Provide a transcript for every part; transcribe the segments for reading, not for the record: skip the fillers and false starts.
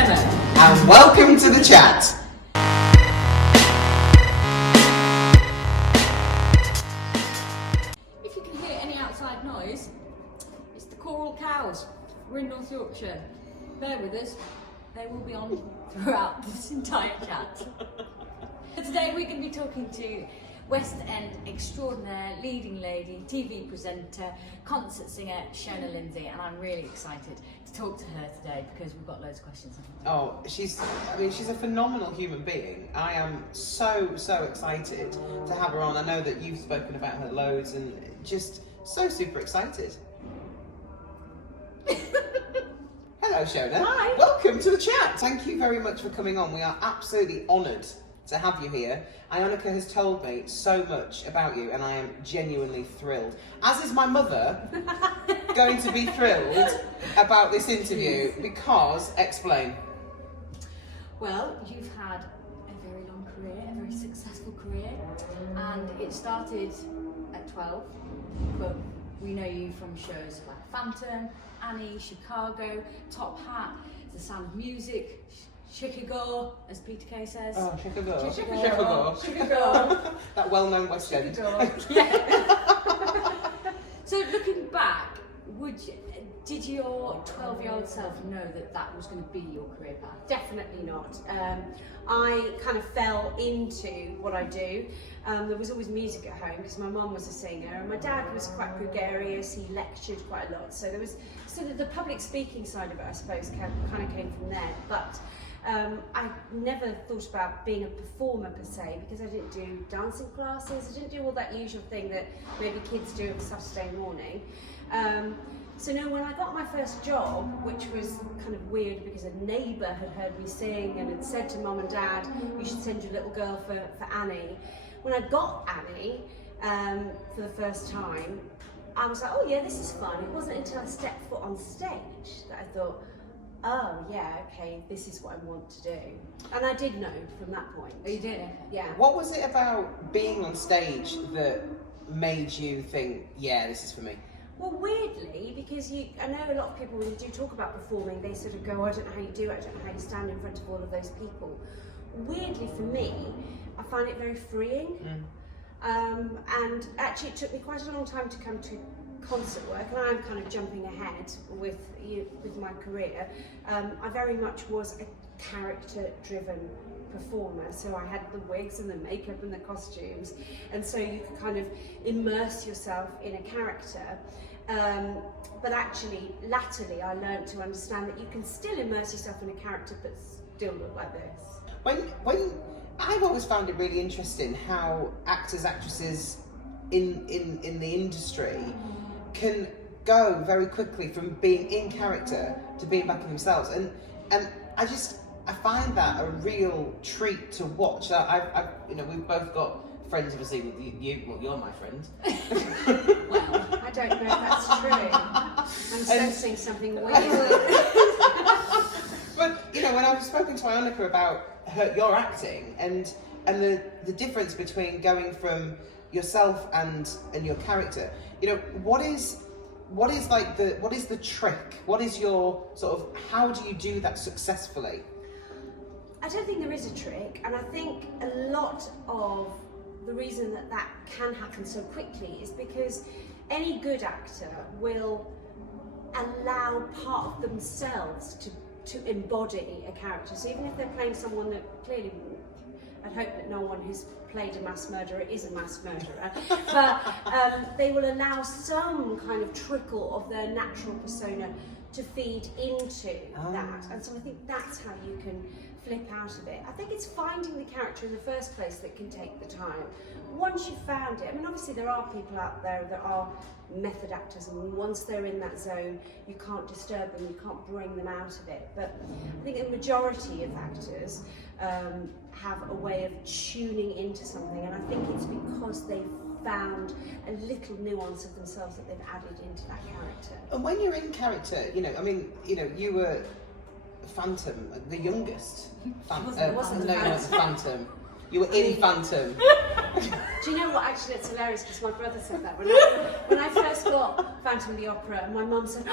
Gemma. And welcome to the chat. If you can hear any outside noise, it's the choral cows. We're in North Yorkshire. Bear with us. They will be on throughout this entire chat. Today we're going to be talking to West End extraordinaire, leading lady, TV presenter, concert singer Shona Lindsay, and I'm really excited to talk to her today because we've got loads of questions. Oh, she's a phenomenal human being. I am so excited to have her on. I know that you've spoken about her loads and just so super excited. Hello, Shona. Hi. Welcome to the chat. Thank you very much for coming on. We are absolutely honoured to have you here. Ionica has told me so much about you and I am genuinely thrilled. As is my mother going to be thrilled about this interview because, explain. Well, you've had a very long career, a very successful career, and it started at 12, but we know you from shows like Phantom, Annie, Chicago, Top Hat, The Sound of Music, Chicago, as Peter Kay says. Oh, Chicago. Chicago. That well-known West End. Yeah. So looking back, did your 12-year-old self know that that was going to be your career path? Definitely not. I kind of fell into what I do. There was always music at home because my mum was a singer and my dad was quite gregarious. He lectured quite a lot. So there was sort of the public speaking side of it, I suppose, kind of came from there. But I never thought about being a performer per se because I didn't do dancing classes. I didn't do all that usual thing that maybe kids do on Saturday morning. So no, when I got my first job, which was kind of weird because a neighbour had heard me sing and had said to Mum and Dad, you should send your little girl for Annie. When I got Annie for the first time, I was like, oh yeah, this is fun. It wasn't until I stepped foot on stage that I thought, oh yeah, okay, this is what I want to do. And I did know from that point. Oh, you did? Yeah. What was it about being on stage that made you think, yeah, this is for me? Well, weirdly, because I know a lot of people, when you do talk about performing, they sort of go, I don't know how you do it, I don't know how you stand in front of all of those people. Weirdly for me, I find it very freeing. And actually it took me quite a long time to come to concert work, and I'm kind of jumping ahead with my career. I very much was a character-driven performer, so I had the wigs and the makeup and the costumes, and so you could kind of immerse yourself in a character. But actually, latterly, I learned to understand that you can still immerse yourself in a character but still look like this. When I've always found it really interesting how actors, actresses in the industry can go very quickly from being in character to being back in themselves, and I find that a real treat to watch. We've both got friends, obviously, with you. Well, you're my friend. Well, I don't know if that's true. I'm sensing something weird. But when I've spoken to Ionica about your acting and the difference between going from yourself and your character, what is the trick? What is your sort of, how do you do that successfully? I don't think there is a trick, and I think a lot of the reason that can happen so quickly is because any good actor will allow part of themselves to embody a character. So even if they're playing someone that clearly, I'd hope that no one who's played a mass murderer is a mass murderer, but they will allow some kind of trickle of their natural persona to feed into that. And so I think that's how you can flip out of it. I think it's finding the character in the first place that can take the time. Once you've found it, I mean, obviously there are people out there that are method actors, and once they're in that zone, you can't disturb them, you can't bring them out of it. But I think a majority of actors have a way of tuning into something, and I think it's because they've found a little nuance of themselves that they've added into that character. And when you're in character, you were Phantom, the youngest. Wasn't Phantom. You were in Phantom. Do you know what? Actually, it's hilarious because my brother said that when I first got Phantom of the Opera, and my mum said,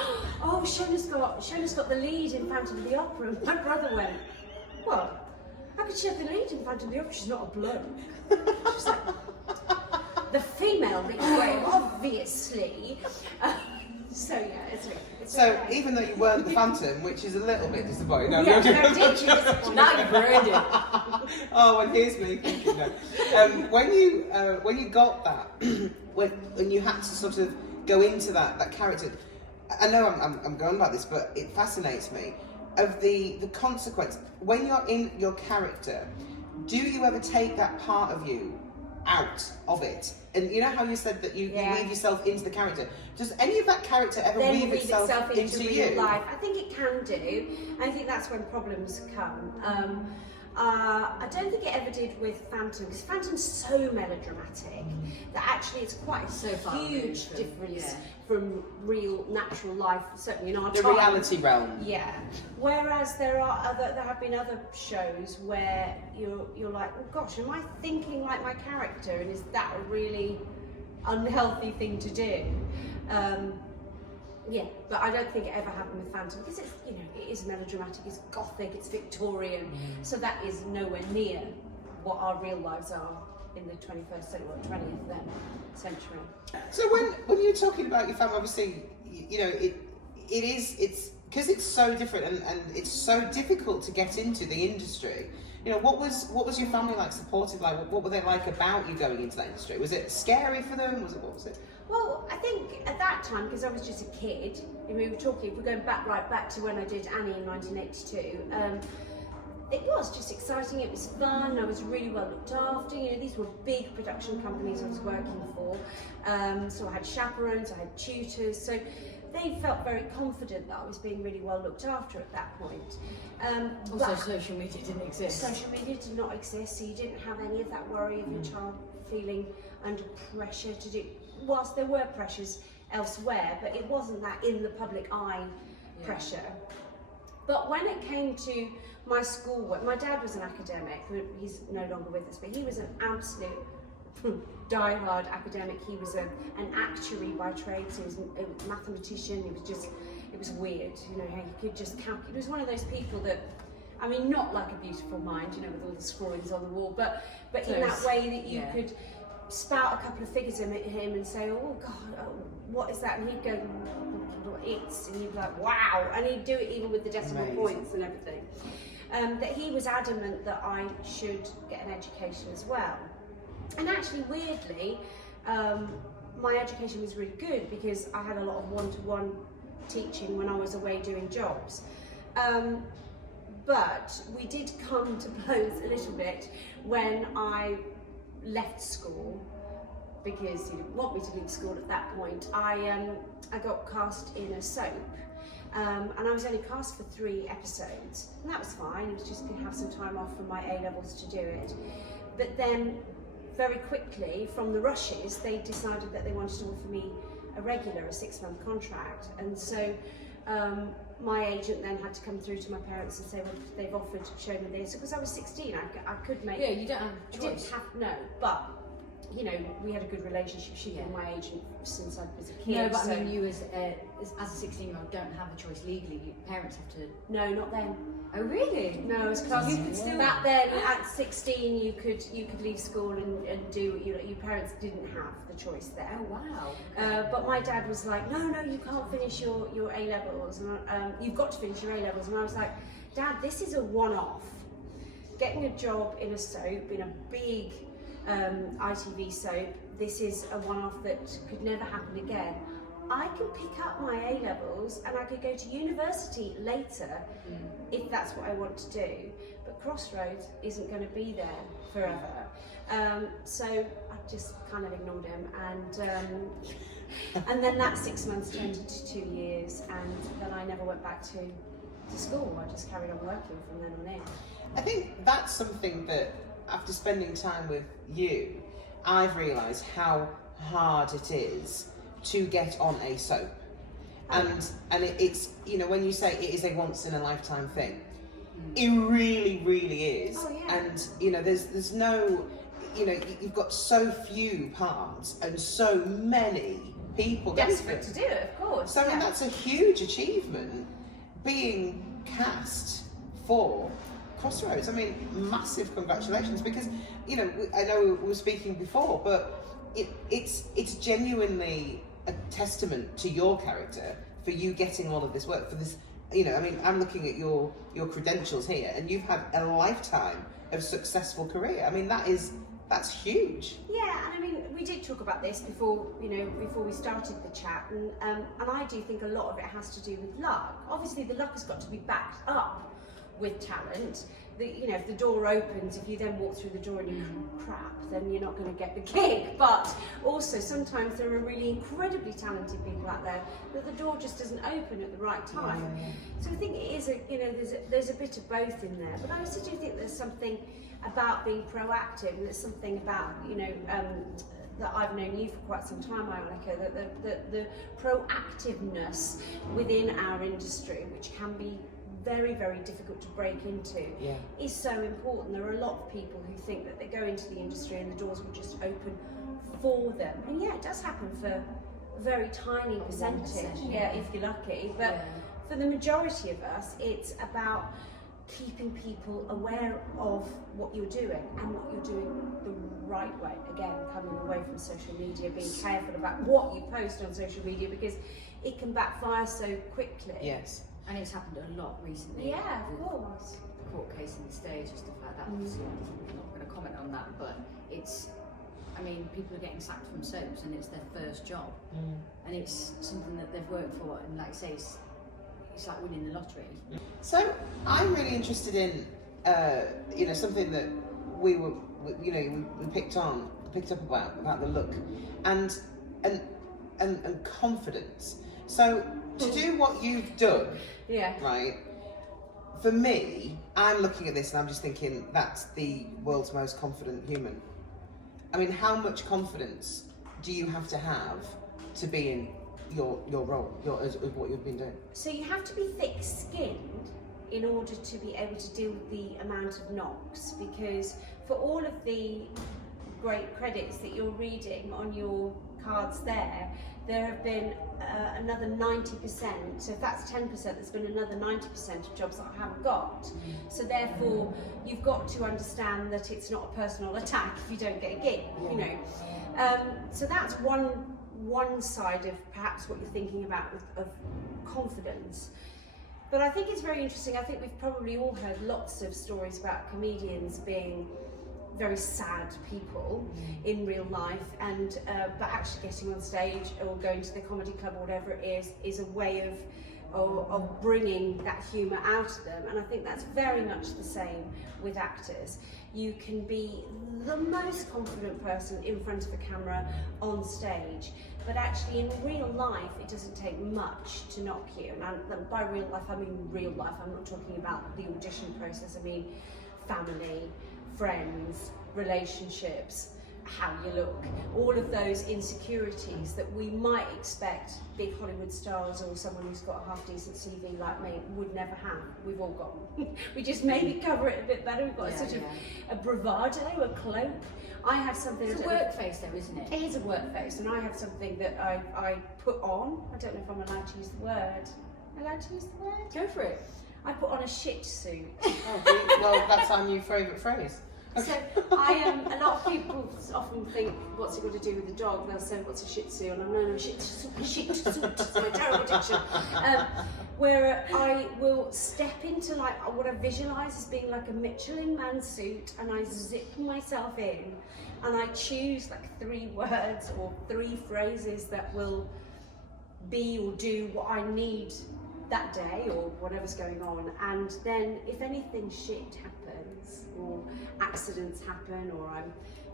"Oh, Shona's got the lead in Phantom of the Opera." And my brother went, "Well, how could she have the lead in Phantom of the Opera? She's not a bloke." She's like, "The female lead, obviously." So yeah, it's So okay. even though you weren't the Phantom, which is a little bit disappointing. No, Yeah, no, no, did you? Now you've ruined it. Oh, and here's me thinking that. When you got that, when you had to sort of go into that character, I know I'm going about this, but it fascinates me of the consequence when you're in your character. Do you ever take that part of you out of it? And you know how you said that you weave yourself into the character. Does any of that character ever then weave itself into real you? life? I think it can do. I think that's when problems come. I don't think it ever did with Phantom, because Phantom's so melodramatic that actually it's quite a huge difference from real natural life, certainly in our The time. reality realm. Yeah. Whereas there have been other shows where you're like, oh gosh, am I thinking like my character, and is that a really unhealthy thing to do? Yeah, but I don't think it ever happened with Phantom because it's, it is melodramatic, it's gothic, it's Victorian, so that is nowhere near what our real lives are in the 21st century, or 20th then century. So when you're talking about your family, obviously, it's because it's so different and it's so difficult to get into the industry. What was your family like, supportive, like what were they like about you going into that industry? Was it scary for them? What was it? Well, I think at that time, because I was just a kid, if we're going right back to when I did Annie in 1982, it was just exciting, it was fun, I was really well looked after. These were big production companies I was working for, so I had chaperones, I had tutors, so they felt very confident that I was being really well looked after at that point. Also, social media didn't exist. Social media did not exist, so you didn't have any of that worry of your child feeling under pressure to do, whilst there were pressures elsewhere, but it wasn't that in the public eye pressure. But when it came to my schoolwork, my dad was an academic, he's no longer with us, but he was an absolute die-hard academic. He was an actuary by trade, so he was a mathematician. It was weird, how you could just calculate. It was one of those people that, not like a beautiful mind, with all the scrawlings on the wall, but in that way that you could spout a couple of figures at him and say, oh God, what is that? And he'd go, it's, and you'd be like, wow, and he'd do it even with the decimal points and everything. That he was adamant that I should get an education as well. And actually, weirdly, my education was really good because I had a lot of one-to-one teaching when I was away doing jobs. But we did come to blows a little bit when I left school, because he didn't want me to leave school at that point. I got cast in a soap, and I was only cast for 3 episodes, and that was fine. It was just going to have some time off from my A-levels to do it. But then very quickly, from the rushes, they decided that they wanted to offer me a 6-month contract, and so my agent then had to come through to my parents and say, well, they've offered Shona this, because I was 16, I could make... Yeah, you don't have a choice. I didn't have, no, but, we had a good relationship, she and my agent, since I was a kid. No, but so, you as a 16-year-old don't have a choice legally, your parents have to... No, not then. Oh really? No, as class, you could still... Back then, at 16, you could leave school and do, your parents didn't have the choice there. Oh wow. But my dad was like, no, you can't finish your A-levels, and you've got to finish your A-levels, and I was like, Dad, this is a one-off. Getting a job in a soap, in a big ITV soap, this is a one-off that could never happen again. I can pick up my A-levels and I could go to university later if that's what I want to do, but Crossroads isn't going to be there forever. So I just kind of ignored him, and then that 6 months turned into 2 years, and then I never went back to school. I just carried on working from then on in. I think that's something that, after spending time with you, I've realised how hard it is to get on a soap. And it's, when you say it is a once in a lifetime thing, It really, really is. Oh, yeah. And you know, there's no, you know, you've got so few parts and so many people Desperate to do it, of course. So I mean, that's a huge achievement, being cast for Crossroads. I mean, massive congratulations, because you know, I know we were speaking before, but it's genuinely a testament to your character for you getting all of this work for this. You know, I mean, I'm looking at your credentials here, and you've had a lifetime of successful career. I mean, that's huge. Yeah, and I mean, we did talk about this before we started the chat, and I do think a lot of it has to do with luck. Obviously, the luck has got to be backed up with talent. You know, if the door opens, if you then walk through the door and you crap, then you're not going to get the gig. But also, sometimes there are really incredibly talented people out there that the door just doesn't open at the right time. Yeah. So I think it is there's a bit of both in there. But I also do think there's something about being proactive, and there's something about, that I've known you for quite some time, Ionica, that the proactiveness within our industry, which can be very, very difficult to break into, is so important. There are a lot of people who think that they go into the industry and the doors will just open for them. And yeah, it does happen for a very tiny percentage, if you're lucky. But for the majority of us, it's about keeping people aware of what you're doing and what you're doing the right way. Again, coming away from social media, being careful about what you post on social media, because it can backfire so quickly. Yes. And it's happened a lot recently. Yeah, of course. The court case in the stage and stuff like that. Obviously, I'm not going to comment on that, but it's, I mean, people are getting sacked from soaps and it's their first job. And it's something that they've worked for, and like I say, it's like winning the lottery. So I'm really interested in, something that we picked up about the look and confidence. So to do what you've done, right? For me, I'm looking at this and I'm just thinking that's the world's most confident human. I mean, how much confidence do you have to be in your role, of what you've been doing? So you have to be thick-skinned in order to be able to deal with the amount of knocks, because for all of the great credits that you're reading on your cards there have been another 90%, so if that's 10%, there's been another 90% of jobs that I haven't got. So therefore, you've got to understand that it's not a personal attack if you don't get a gig, So that's one side of perhaps what you're thinking about of confidence. But I think it's very interesting. I think we've probably all heard lots of stories about comedians being very sad people in real life, and but actually getting on stage or going to the comedy club or whatever it is a way of bringing that humour out of them. And I think that's very much the same with actors. You can be the most confident person in front of a camera on stage, but actually in real life it doesn't take much to knock you. And by real life, I mean real life. I'm not talking about the audition process. I mean family, friends, relationships, how you look, all of those insecurities that we might expect big Hollywood stars or someone who's got a half-decent CV like me would never have. We've all got them. We just maybe cover it a bit better. We've got a bravado, a cloak. I have something... It's a work face though, isn't it? It is a work face, and I have something that I put on. I don't know if I'm allowed to use the word. Am I allowed to use the word? Go for it. I put on a shit suit. Well, that's our new favourite phrase. So a lot of people often think, what's it got to do with the dog? They'll say, what's a Shih Tzu? And I'm no, Shih Tzu, it's my terrible diction. Where I will step into like what I visualise as being like a Michelin Man suit, and I zip myself in, and I choose like 3 words or 3 phrases that will be or do what I need that day or whatever's going on. And then if anything shit happens or accidents happen or I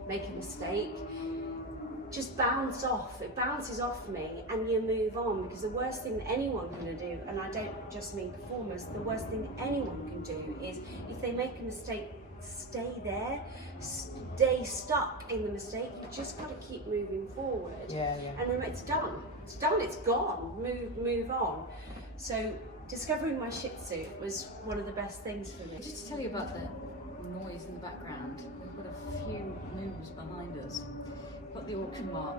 make a mistake, just bounce off. It bounces off me and you move on, because the worst thing that anyone can do, and I don't just mean performers, the worst thing that anyone can do is if they make a mistake, stay there, stay stuck in the mistake. You just got to keep moving forward. Yeah. And then it's done. It's done, it's gone. Move on. So discovering my Shih Tzu was one of the best things for me. Just to tell you about the noise in the background, we've got a few moves behind us. We've got the auction mart.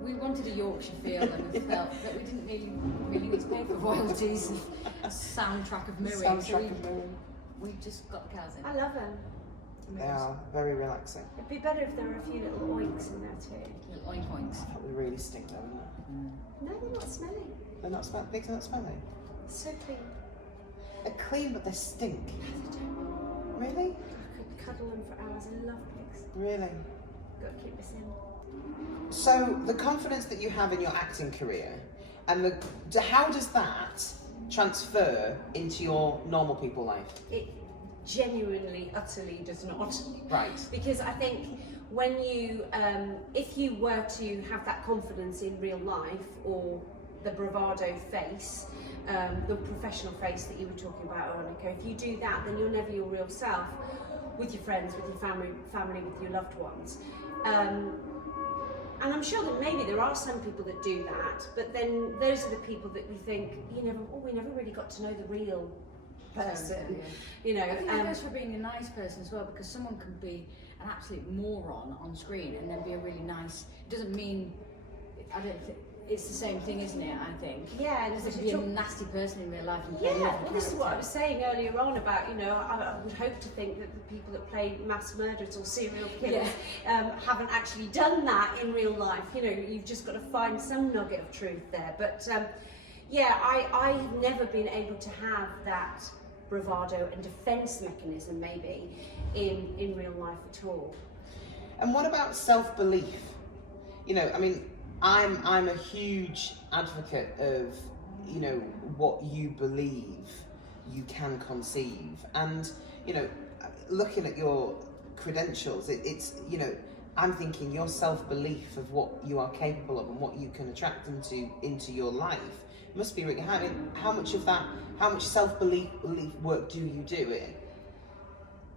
We wanted a Yorkshire feel, and we felt that we didn't really need to pay for royalties and a soundtrack of mooing. We just got the cows in. I love them. They are very relaxing. It'd be better if there were a few little oinks in there too. Little oink oinks. That would really stink though, wouldn't it? No, they're not smelly. They're not smelly. They're not smelly. So clean. They're clean, but they stink. No, they don't. Really? I could cuddle them for hours. I love pigs. Really? Got to keep this in. So the confidence that you have in your acting career, and how does that transfer into your normal people life? It genuinely, utterly does not. Right. Because I think when you, if you were to have that confidence in real life, or the bravado face, the professional face that you were talking about, Veronica, if you do that, then you're never your real self with your friends, with your family, with your loved ones. And I'm sure that maybe there are some people that do that, but then those are the people that we think, we never really got to know the real person. You know, I think that goes for being a nice person as well, because someone can be an absolute moron on screen and then be a really nice. It doesn't mean. I don't think it's the same thing, isn't it? I think. Yeah, and you can be a nasty person in real life. And play well, this is what I was saying earlier on about, you know, I would hope to think that the people that play mass murderers or serial killers haven't actually done that in real life. You know, you've just got to find some nugget of truth there. But I have never been able to have that bravado and defense mechanism maybe in real life at all. And what about self-belief? You know, I mean, I'm a huge advocate of, you know, what you believe you can conceive, and you know, looking at your credentials, it's you know, I'm thinking your self-belief of what you are capable of and what you can attract into your life must be really high. How much self-belief work do you do?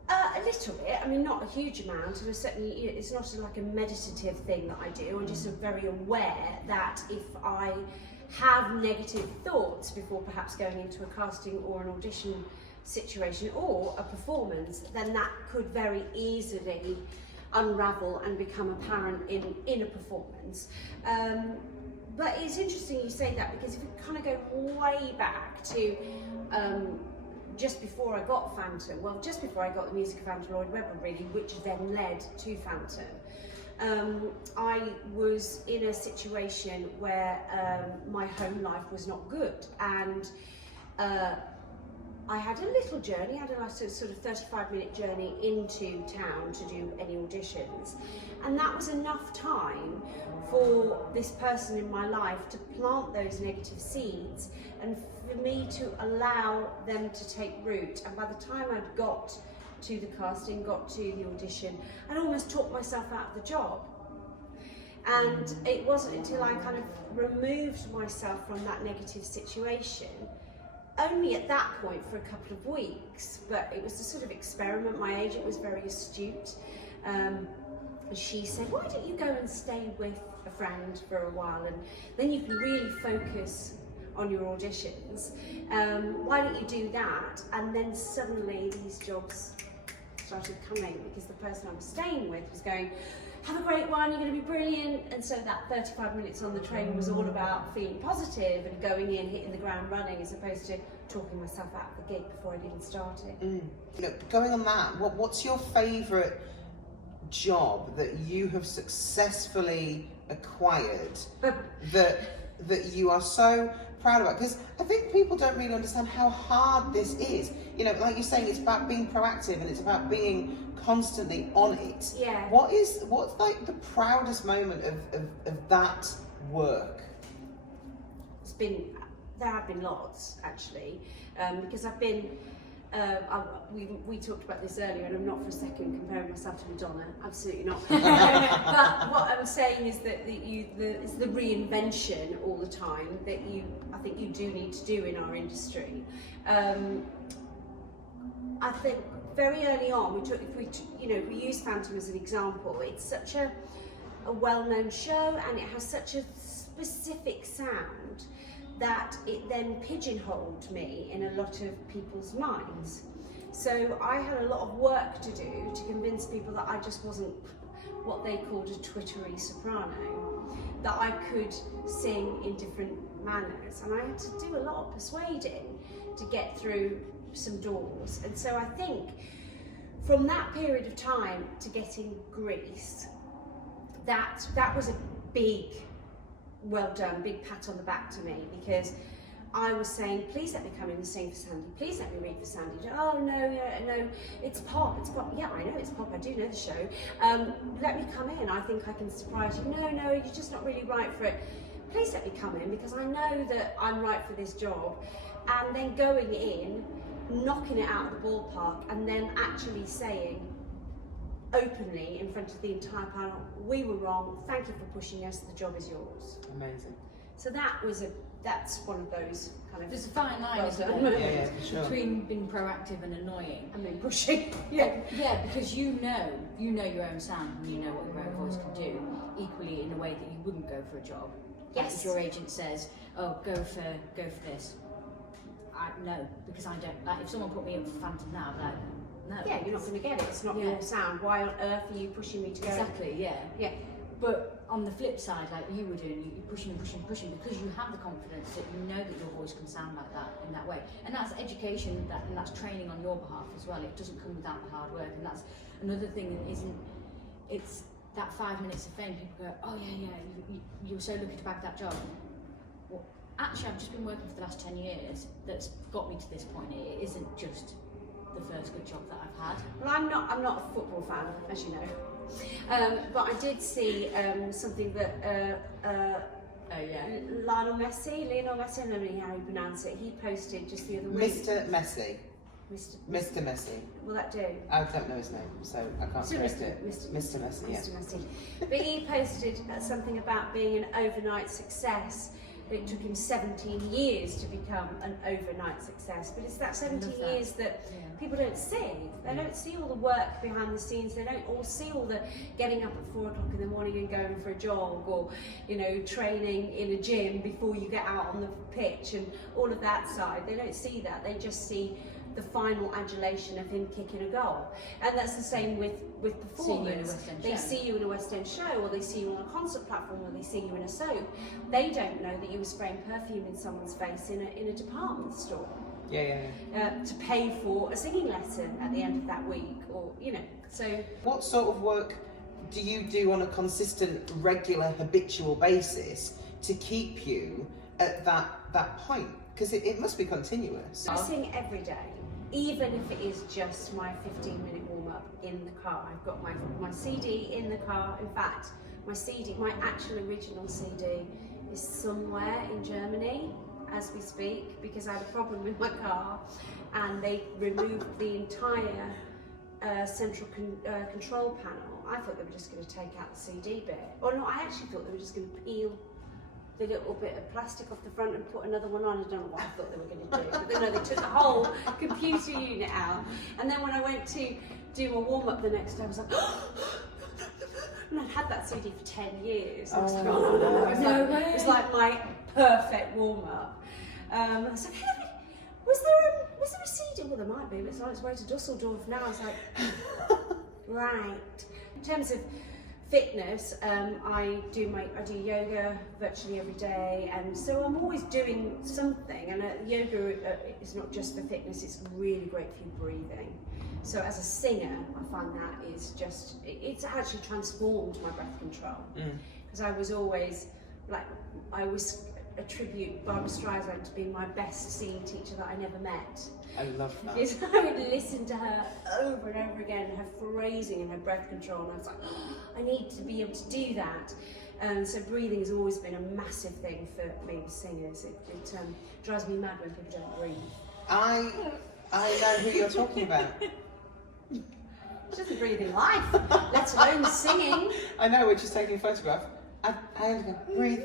A little bit. I mean, not a huge amount, and certainly it's not like a meditative thing that I do. I'm just very aware that if I have negative thoughts before perhaps going into a casting or an audition situation or a performance, then that could very easily unravel and become apparent in a performance. But it's interesting you say that, because if you kind of go way back to just before I got Phantom, well, just before I got the music of Andrew Lloyd Webber, really, which then led to Phantom, I was in a situation where my home life was not good, and I had a little journey, I had a sort of 35-minute journey into town to do any auditions, and that was enough time for this person in my life to plant those negative seeds and for me to allow them to take root. And by the time I'd got to the casting, got to the audition, I'd almost talked myself out of the job. And it wasn't until I kind of removed myself from that negative situation, only at that point for a couple of weeks, but it was a sort of experiment. My agent was very astute. She said, why don't you go and stay with a friend for a while, and then you can really focus on your auditions. Why don't you do that? And then suddenly these jobs started coming, because the person I was staying with was going, have a great one, you're going to be brilliant. And so that 35 minutes on the train was all about feeling positive and going in, hitting the ground running, as opposed to talking myself out of the gig before I'd even started. You know, going on that, what's your favourite job that you have successfully acquired that you are so proud about? Because I think people don't really understand how hard this is. You know, like you're saying, it's about being proactive and it's about being constantly on it. Yeah. What's like the proudest moment of that work? There have been lots, actually, because I've been, we talked about this earlier, and I'm not for a second comparing myself to Madonna, absolutely not. But what I'm saying is that it's the reinvention all the time that I think you do need to do in our industry. I think very early on, if we use Phantom as an example, it's such a well-known show, and it has such a specific sound that it then pigeonholed me in a lot of people's minds. So I had a lot of work to do to convince people that I just wasn't what they called a twittery soprano, that I could sing in different manners, and I had to do a lot of persuading to get through some doors. And so I think from that period of time to getting Greece, that was a big, well done, big pat on the back to me, because I was saying, please let me come in and sing for Sandy, please let me read for Sandy. Oh no, no, it's pop, yeah, I know it's pop, I do know the show. Let me come in, I think I can surprise you. No, you're just not really right for it. Please let me come in, because I know that I'm right for this job. And then going in, knocking it out of the ballpark, and then actually saying openly in front of the entire panel, we were wrong, thank you for pushing us, the job is yours. Amazing. So that's one of those kind of... There's a fine line, well isn't done there? Yeah, for sure. Between being proactive and annoying. And then pushing. Yeah. Yeah, because you know your own sound and you know what your own voice can do, equally in a way that you wouldn't go for a job. Like Yes. if your agent says, oh, go for this. No, because I don't. Like, if someone put me up for Phantom now, I'd be like, no. Yeah, you're not going to get it. It's not Yeah. your sound. Why on earth are you pushing me to go? Exactly, yeah. Yeah. But on the flip side, like you were doing, you're pushing because you have the confidence that you know that your voice can sound like that in that way. And that's education, and that's training on your behalf as well. It doesn't come without the hard work. And that's another thing that it's that 5 minutes of fame. People go, oh yeah, you were so lucky to bag that job. Well, actually, I've just been working for the last 10 years. That's got me to this point. It isn't just the first good job that I've had. Well, I'm not a football fan, as you know. But I did see something that Lionel Messi, I don't know how you pronounce it, he posted just the other week. Mr. Messi. Mr. Messi. Will that do? I don't know his name, so I can't So correct Mr. it. Mr. Mr. Messi, yeah. Mr. Messi. But he posted something about being an overnight success. It took him 17 years to become an overnight success, but it's that 17 years that people don't see. They don't see all the work behind the scenes. They don't all see all the getting up at 4 o'clock in the morning and going for a jog, or training in a gym before you get out on the pitch, and all of that side. They don't see that. They just see the final adulation of him kicking a goal. And that's the same with performers. They see you in a West End show, or they see you on a concert platform, or they see you in a soap. They don't know that you were spraying perfume in someone's face in a department store. To pay for a singing lesson at the end of that week, or so. What sort of work do you do on a consistent, regular, habitual basis to keep you at that point? Because it must be continuous. I sing every day, even if it is just my 15-minute warm-up in the car. I've got my CD in the car. In fact, my actual original CD is somewhere in Germany as we speak, because I had a problem with my car and they removed the entire central control panel. I thought they were just going to take out the CD bit. Or no, I actually thought they were just going to peel the little bit of plastic off the front and put another one on. I don't know what I thought they were going to do. But then, no, they took the whole computer unit out. And then when I went to do my warm-up the next day, I was like, and I'd had that CD for 10 years. I was like, it was like my perfect warm-up. I was like, hey, was there a CD? Well, there might be, but it's on its way to Dusseldorf now. I was like, right. In terms of fitness, I do yoga virtually every day, and so I'm always doing something. And yoga is not just for fitness; it's really great for your breathing. So as a singer, I find that is it's actually transformed my breath control, because I always attribute Barbara Streisand to being my best singing teacher that I never met. I love that. Because I would listen to her over and over again, her phrasing and her breath control, and I was like, I need to be able to do that. So breathing has always been a massive thing for me with singers. It drives me mad when people don't breathe. I know who you're talking about. She doesn't breathe in life, let alone singing. I know, we're just taking a photograph. I only go, breathe.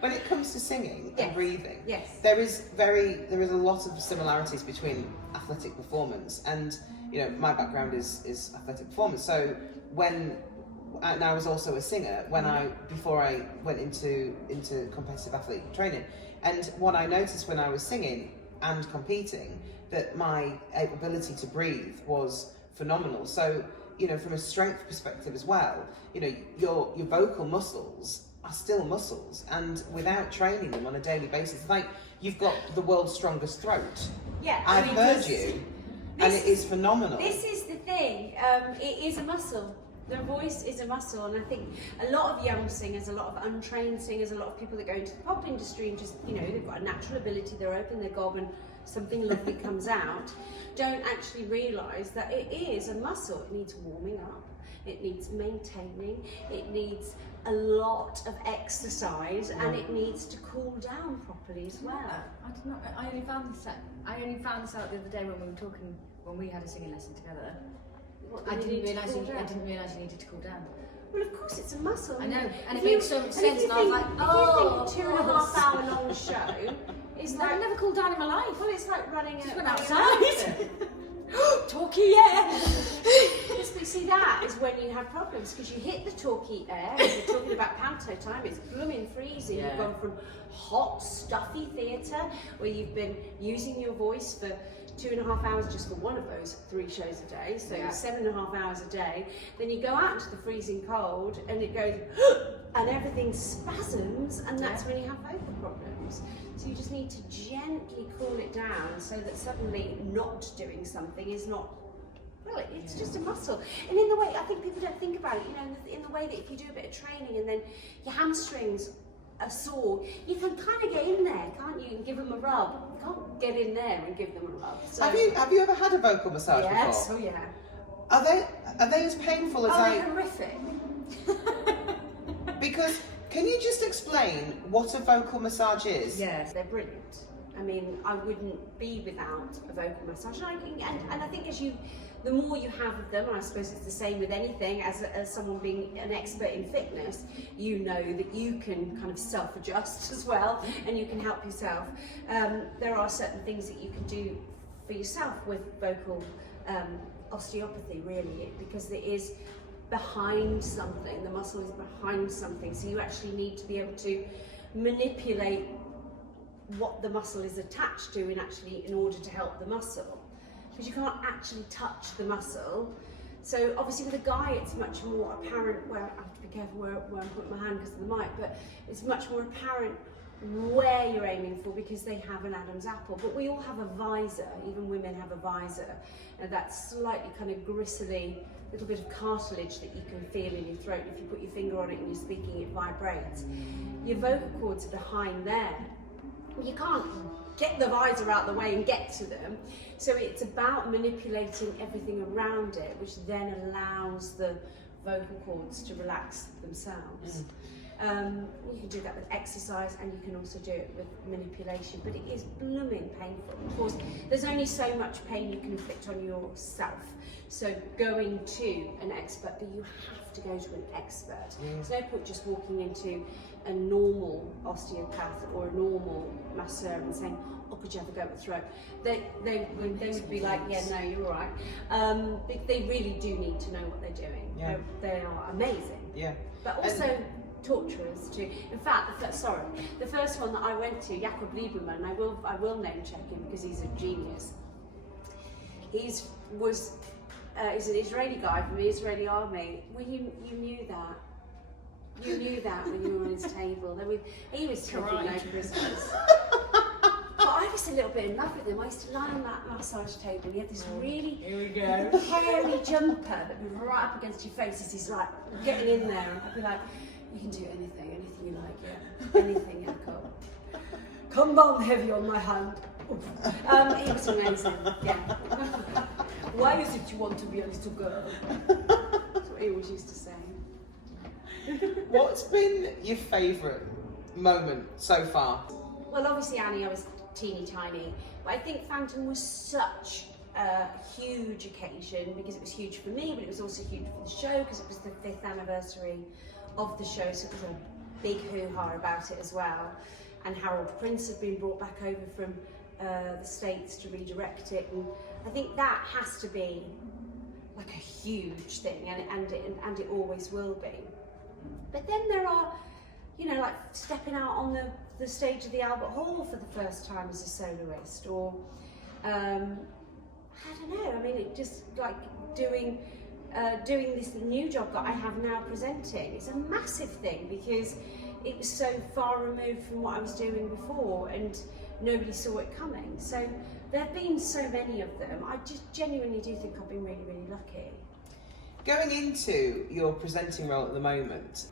When it comes to singing and breathing, there is a lot of similarities between athletic performance and my background is athletic performance. So when and I was also a singer before I went into competitive athlete training. And what I noticed when I was singing and competing, that my ability to breathe was phenomenal. So, you know, from a strength perspective as well, you know, your vocal muscles are still muscles, and without training them on a daily basis, it's like you've got the world's strongest throat. Yeah, I've heard you, and it is phenomenal. This is the thing. It is a muscle. The voice is a muscle, and I think a lot of young singers, a lot of untrained singers, a lot of people that go into the pop industry and just, you know, they've got a natural ability, they're open their gob and something lovely comes out, don't actually realise that it is a muscle. It needs warming up, it needs maintaining, it needs a lot of exercise, and it needs to cool down properly as well. I did not. I only found this out the other day when we were talking, when we had a singing lesson together. I didn't realise you needed to cool down. Well, of course, it's a muscle. I know, and it makes so much sense. And I was like, oh, if you think a 2.5 hour long show is like, I've never cooled down in my life. well, it's like running Just a went outside. Talkie air. Yes, but see, that is when you have problems, because you hit the talkie air. If you're talking about panto time, it's blooming freezing. Yeah. You've gone from hot, stuffy theatre where you've been using your voice for 2.5 hours just for one of those 3 shows a day, so 7.5 hours a day. Then you go out into the freezing cold and it goes and everything spasms, and that's when you have vocal problems. So you just need to gently cool it down so that suddenly not doing something is not, well, it's just a muscle. And in the way, I think people don't think about it, you know, in the way that if you do a bit of training and then your hamstrings are sore, you can kind of get in there, can't you, and give them a rub. You can't get in there and give them a rub. So, Have you ever had a vocal massage yes, before? oh yeah. Are they as painful as Oh, they're horrific. Because can you just explain what a vocal massage is? Yes, they're brilliant. I mean, I wouldn't be without a vocal massage. And I think the more you have of them, and I suppose it's the same with anything, as someone being an expert in fitness, you know that you can kind of self-adjust as well, and you can help yourself. There are certain things that you can do for yourself with vocal osteopathy, really, because it is behind something. The muscle is behind something, so you actually need to be able to manipulate what the muscle is attached to in order to help the muscle, because you can't actually touch the muscle. So obviously with a guy it's much more apparent, where I have to be careful where I put my hand because of the mic, but it's much more apparent where you're aiming for, because they have an Adam's apple. But we all have a visor, even women have a visor, and that's slightly kind of gristly little bit of cartilage that you can feel in your throat. If you put your finger on it and you're speaking, it vibrates. Your vocal cords are behind there. You can't get the visor out of the way and get to them. So it's about manipulating everything around it, which then allows the vocal cords to relax themselves. You can do that with exercise, and you can also do it with manipulation, but it is blooming painful. Of course, there's only so much pain you can inflict on yourself. So going to an expert, but you have to go to an expert. There's no point just walking into a normal osteopath or a normal masseur and saying, oh, could you have a go at the throat? They would be like, yeah, no, you're all right. They really do need to know what they're doing. Yeah. They are amazing. Yeah. But also torturers too. In fact, the first one that I went to, Jakob Lieberman, I will name check him because he's a genius. He's an Israeli guy from the Israeli army. Well, you knew that. You knew that when you were on his table. He was taking no prisoners. But I was a little bit in love with him. I used to lie on that massage table. He had this really hairy jumper that would be right up against your face as he's like getting in there. And I'd be like, you can do anything you like, yeah. Anything, Jacob. Come down heavy on my hand. It was amazing, yeah. Why is it you want to be a little girl? That's what he always used to say. What's been your favourite moment so far? Well, obviously Annie, I was teeny tiny, but I think Phantom was such a huge occasion because it was huge for me, but it was also huge for the show because it was the 5th anniversary of the show, so it was a big hoo-ha about it as well. And Harold Prince had been brought back over from the States to redirect it, and I think that has to be like a huge thing, and it always will be. But then there are, you know, like stepping out on the stage of the Albert Hall for the first time as a soloist, or I don't know. I mean, it just like doing this new job that I have now presenting. It's a massive thing because it was so far removed from what I was doing before, and nobody saw it coming. So there have been so many of them. I just genuinely do think I've been really, really lucky. Going into your presenting role at the moment,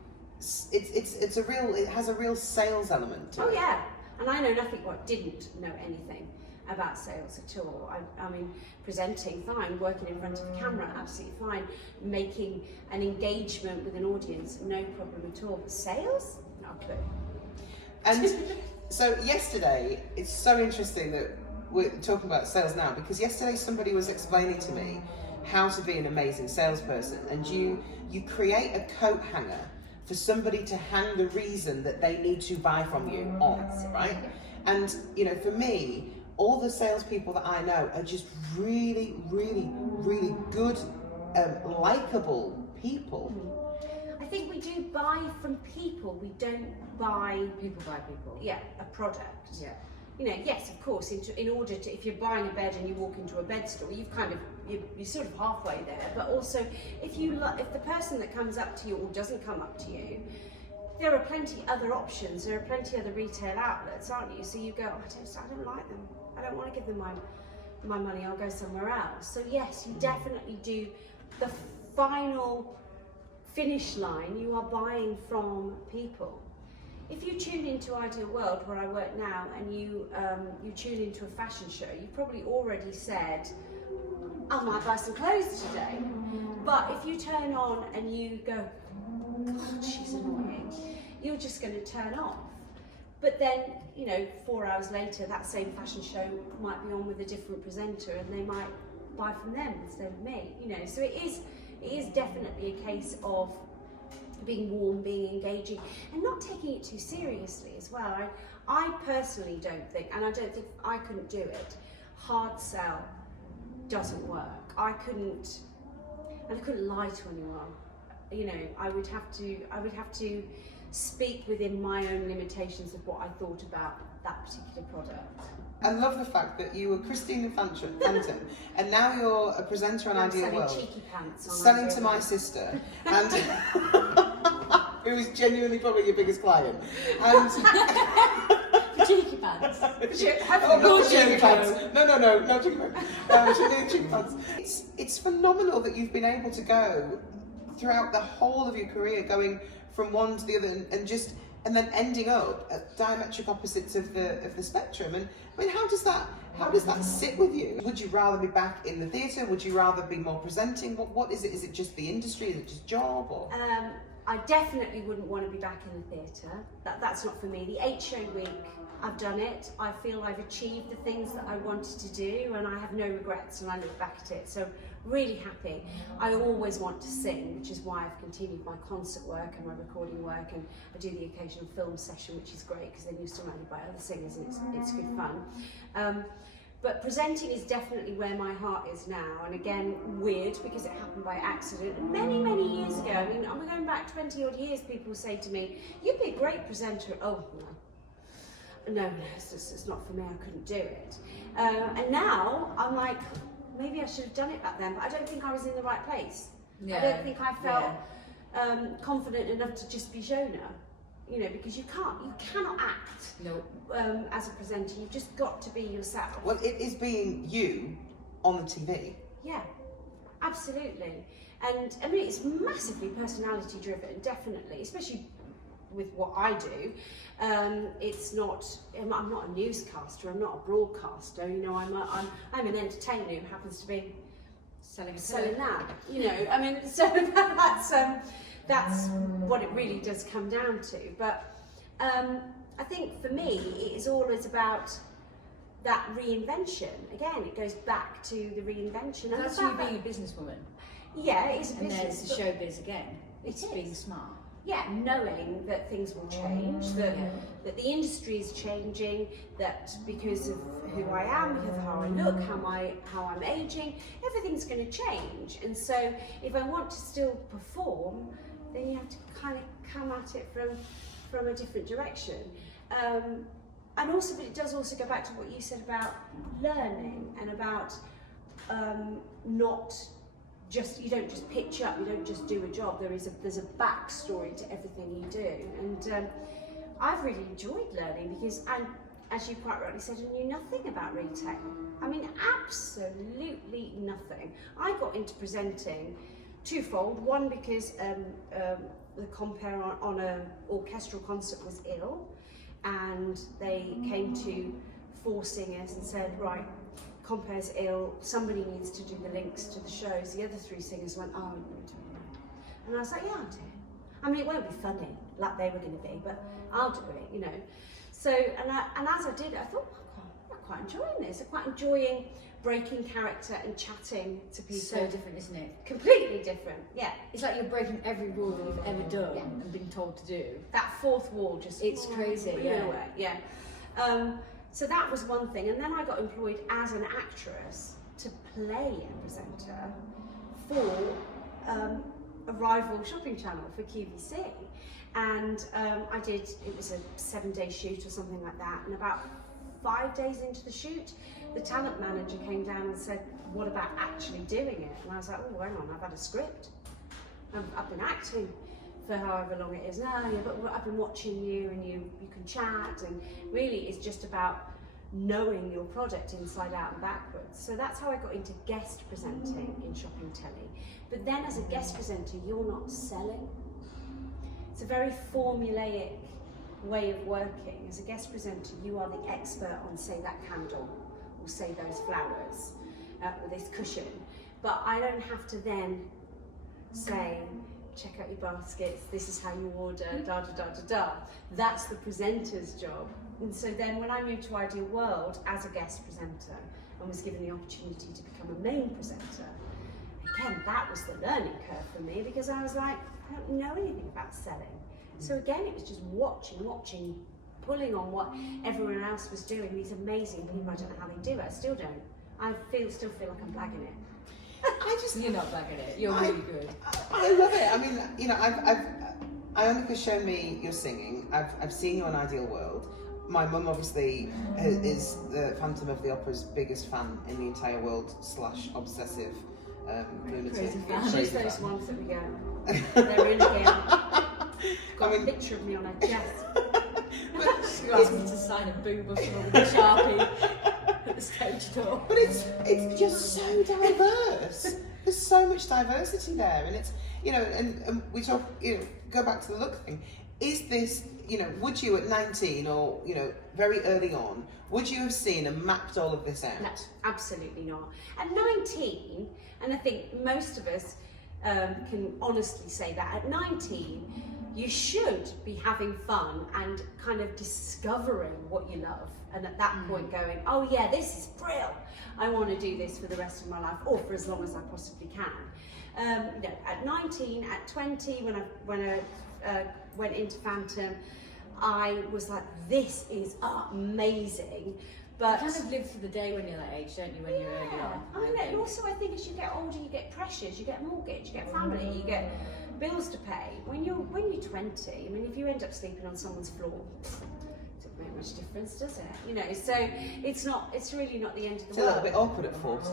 it has a real sales element to it. Oh yeah, and I know nothing. Well, didn't know anything about sales at all. I mean, presenting, fine. Working in front of the camera, absolutely fine. Making an engagement with an audience, no problem at all. But sales, no clue. And so yesterday, it's so interesting that we're talking about sales now, because yesterday somebody was explaining to me how to be an amazing salesperson, and you create a coat hanger for somebody to hang the reason that they need to buy from you on, right? And you know, for me, all the salespeople that I know are just really, really, really good, likable people. I think we do buy from people. We don't buy People buy people. yeah, a product. Yeah. You know, yes, of course. In order to, if you're buying a bed and you walk into a bed store, you're sort of halfway there. But also, if the person that comes up to you or doesn't come up to you, there are plenty other options. There are plenty other retail outlets, aren't you? So you go, I don't like them. I don't want to give them my money. I'll go somewhere else. So yes, you definitely do. The final finish line, you are buying from people. If you tune into Ideal World, where I work now, and you tune into a fashion show, you've probably already said, I might buy some clothes today. But if you turn on and you go, God, she's annoying, you're just going to turn off. But then, you know, 4 hours later, that same fashion show might be on with a different presenter, and they might buy from them instead of me. You know, so it is definitely a case of being warm, being engaging, and not taking it too seriously as well. I personally don't think, and I don't think I couldn't do it, hard sell doesn't work. I couldn't lie to anyone. You know, I would have to speak within my own limitations of what I thought about that particular product. I love the fact that you were Christina Phantom, and now you're a presenter on Ideal World. Cheeky pants on selling Ideal to my World. sister, and who is genuinely probably your biggest client. And Cheeky pants. oh, not cheeky pants. No cheeky pants. She did cheeky pants. It's phenomenal that you've been able to go throughout the whole of your career, going from one to the other, and then ending up at diametric opposites of the spectrum. And I mean, how does that sit with you? Would you rather be back in the theatre? Would you rather be more presenting? What is it? Is it just the industry? Is it just job? Or I definitely wouldn't want to be back in the theatre. That's not for me. The 8-show week, I've done it. I feel I've achieved the things that I wanted to do, and I have no regrets when I look back at it. So really happy. I always want to sing, which is why I've continued my concert work and my recording work, and I do the occasional film session, which is great because then you're surrounded by other singers and it's good fun. But presenting is definitely where my heart is now, and again, weird because it happened by accident. And many, many years ago, I mean, I'm going back 20 odd years, people say to me, you'd be a great presenter. Oh, no, it's not for me, I couldn't do it. And now, I'm like, maybe I should have done it back then, but I don't think I was in the right place. Yeah. I don't think I felt confident enough to just be Shona. You know, because you cannot act as a presenter. You've just got to be yourself. well, it is being you on the TV. Yeah, absolutely. And I mean, it's massively personality driven, definitely, especially with what I do. It's not. I'm not a newscaster. I'm not a broadcaster. You know, I'm an entertainer who happens to be selling that. You know, I mean, so that's what it really does come down to. But I think for me, it is always about that reinvention. Again, it goes back to the reinvention. And that's you being a businesswoman. Yeah, it's a and business. And there's the showbiz again. It's being smart. knowing that things will change, that the industry is changing, that because of who I am, because of how I look, how I'm aging, everything's going to change. And so if I want to still perform, then you have to kind of come at it from a different direction. And also, but it does also go back to what you said about learning and about you don't just pitch up, you don't just do a job. There's a backstory to everything you do, and I've really enjoyed learning because, and as you quite rightly said, I knew nothing about retail. I mean, absolutely nothing. I got into presenting twofold. One, because the compere on an orchestral concert was ill, and they came to 4 singers and said, right, Compere's ill, somebody needs to do the links to the shows. The other 3 singers went, oh, you want to do it. And I was like, yeah, I'll do it. I mean, it won't be funny like they were going to be, but I'll do it, you know. So, and as I did it, I thought, I'm quite enjoying this. I'm quite enjoying breaking character and chatting to people. So different, isn't it? Completely different, yeah. It's like you're breaking every rule that you've ever done and been told to do. That 4th wall just... It's crazy, away. Yeah. So that was one thing, and then I got employed as an actress to play a presenter for a rival shopping channel for QVC. And I did, it was a 7-day shoot or something like that, and about 5 days into the shoot, the talent manager came down and said, what about actually doing it? And I was like, oh, hang on, I've had a script. I've been acting for however long it is now, but I've been watching you, and you can chat, and really it's just about knowing your product inside out and backwards. So that's how I got into guest presenting in shopping telly. But then as a guest presenter, you're not selling. It's a very formulaic way of working. As a guest presenter, you are the expert on, say, that candle, or say those flowers, or this cushion. But I don't have to then say, check out your baskets, this is how you order, da da da da da. That's the presenter's job. And so then when I moved to Ideal World as a guest presenter and was given the opportunity to become a main presenter, again, that was the learning curve for me, because I was like, I don't know anything about selling. So again, it was just watching, pulling on what everyone else was doing, these amazing people. I don't know how they do it, I still don't. I still feel like I'm blagging it. You're not blagging it. You're really good. I love it. I mean, you know, Ionica's shown me your singing. I've seen you on Ideal World. My mum obviously is the Phantom of the Opera's biggest fan in the entire world / obsessive lunatic. She's those ones that we go. They're really got a picture of me on her chest. She asked me to sign a boob or something with a Sharpie at the stage door. But it's just so diverse. There's so much diversity there, and it's, you know, and we talk, you know, go back to the look thing. Is this, you know, would you at 19 or, you know, very early on, would you have seen and mapped all of this out? No, absolutely not. At 19, and I think most of us can honestly say that, at 19, you should be having fun and kind of discovering what you love. And at that point going, oh yeah, this is brilliant. I want to do this for the rest of my life, or for as long as I possibly can. You know, at 19, at 20, when I went into Phantom, I was like, this is amazing. But you kind of live for the day when you're that age, don't you, when you're early on? I mean, and also I think as you get older, you get pressures, you get a mortgage, you get family, you get bills to pay. When you're 20, I mean, if you end up sleeping on someone's floor, it doesn't make much difference, does it? You know, so it's really not the end of the world. It's a little bit awkward at 40.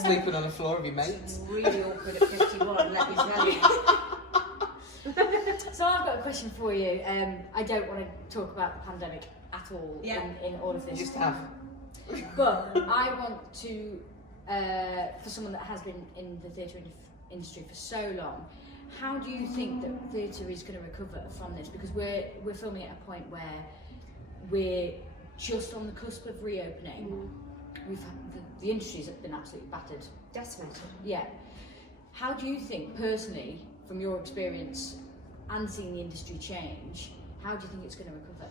Sleeping on the floor of your mates. It's really awkward at 51, let me tell you. So I've got a question for you. I don't want to talk about the pandemic at all in all of this. You just have. But I want to, for someone that has been in the theatre industry for so long, how do you think that theatre is going to recover from this? Because we're filming at a point where we're just on the cusp of reopening. We've had, the industry's been absolutely battered. Decimated. Yeah. How do you think, personally, from your experience and seeing the industry change, how do you think it's going to recover?